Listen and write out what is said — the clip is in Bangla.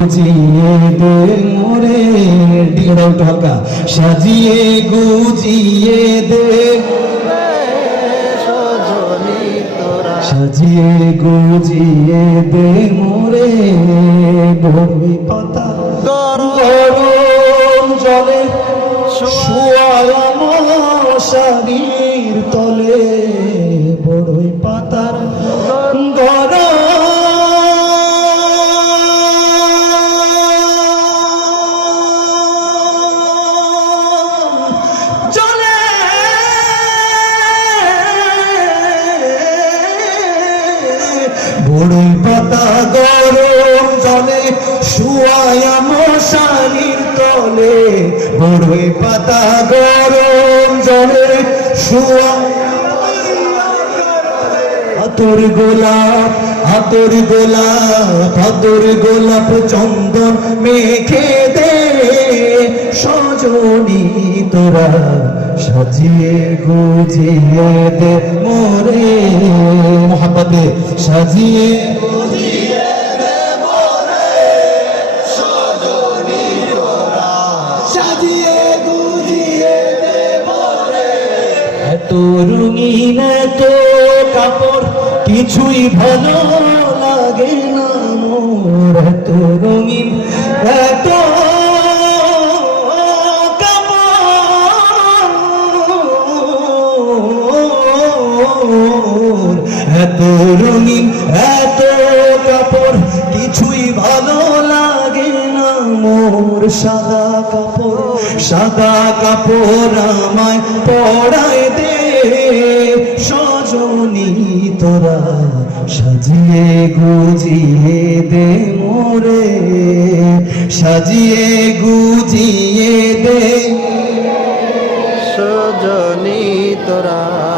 গুজিয়ে দে মোরে ডিগড়া একটু হালকা। সাজিয়ে গুজিয়ে দে সাজিয়ে গুজিয়ে দে মোরে বই পাতা গরম জলে শোয়া- শোয়ালাম শাড়ির তলে, বড়ই পাতার বড়ই পাতা গরম জলে, শুয়ায়া মশারির তলে। বড়ই পাতা গরম জলে, শুয়া হাতর গোলাপ হাতর গোলাপ হাতর গোলাপ চন্দন মেখে দে। সজনি তোরা সাজিয়ে গুজিয়ে দে মোরে। মোহাম্মদে সাজিয়ে এত রঙিন এত কাপড় কিছুই ভালো এত রঙিন এত কাপড়, কিছুই ভালো লাগে না মোর সাদা কাপড়। সাদা কাপড় আমায় পড়ায় দে, সজনি তোরা সাজিয়ে গুজিয়ে দে মোরে। সাজিয়ে গুজিয়ে দে। সজনি তোরা